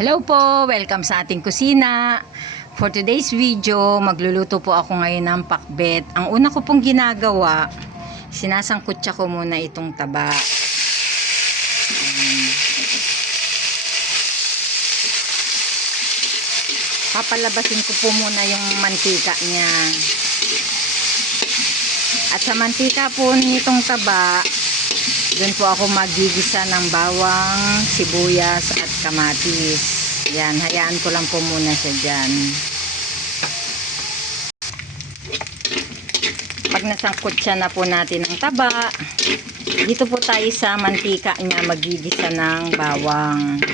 Hello po! Welcome sa ating kusina. For today's video, magluluto po ako ngayon ng pakbet. Ang una ko pong ginagawa, sinasangkutsa ko muna itong taba. Papalabasin ko po muna yung mantika niya. At sa mantika po nitong taba, doon po ako magigisa ng bawang, sibuyas at kamatis. Yan, hayaan ko lang po muna siya dyan. Pag nasangkot siya na po natin ng taba, dito po tayo sa mantika niya magigisa ng bawang.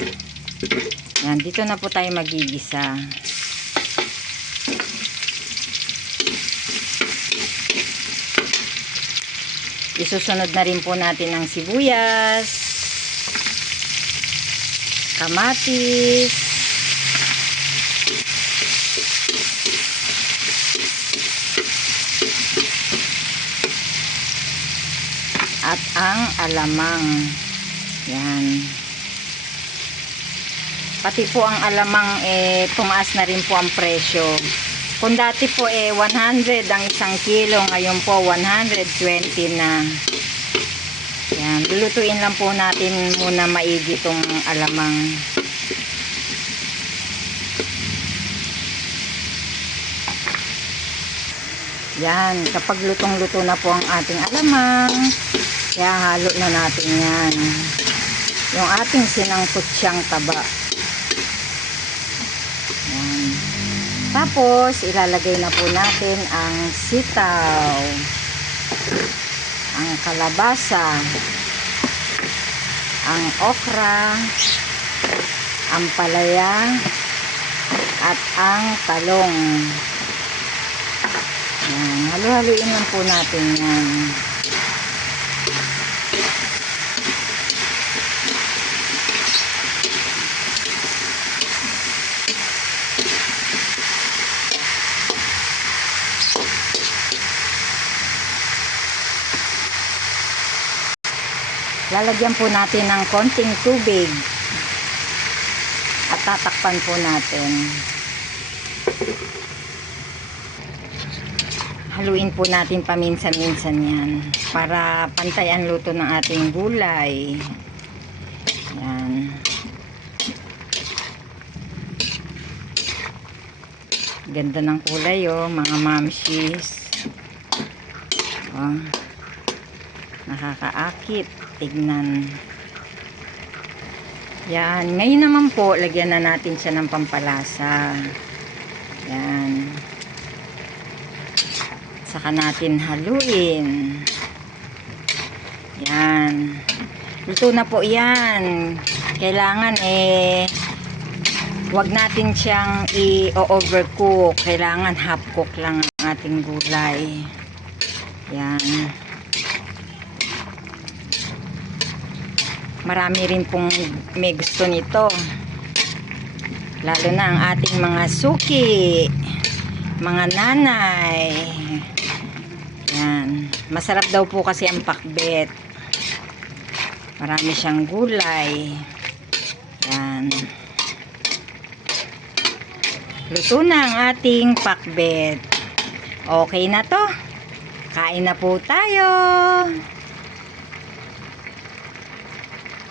Yan, dito na po tayo magigisa. Isusunod na rin po natin ang sibuyas, kamatis, at ang alamang. Yan. Pati po ang alamang tumaas na rin po ang presyo. Kung dati po 100 ang isang kilo, ngayon po 120 na. Yan, lulutuin lang po natin muna maigi itong alamang. Yan, kapag lutong-luto na po ang ating alamang, kaya halo na natin yan. Yung ating sinangkot siyang taba. Yan. Tapos, ilalagay na po natin ang sitaw, ang kalabasa, ang okra, ang palaya, at ang talong. Yan, halo-haloin lang po natin yan. Lalagyan po natin ng konting tubig at tatakpan po natin. Haluin po natin paminsan-minsan yan para pantay ang luto ng ating gulay. Yan. Ganda ng kulay mga mamshis. Nakakaakit tignan. Yan, ngayon naman po lagyan na natin siya ng pampalasa. Yan, saka natin haluin. Yan, luto na po yan. Kailangan wag natin siyang i-overcook. Kailangan half cook lang ang ating gulay. Yan. Marami rin pong may gusto nito. Lalo na ang ating mga suki, mga nanay. Yan. Masarap daw po kasi ang pakbet. Marami siyang gulay. Yan. Luto na ang ating pakbet. Okay na to. Kain na po tayo.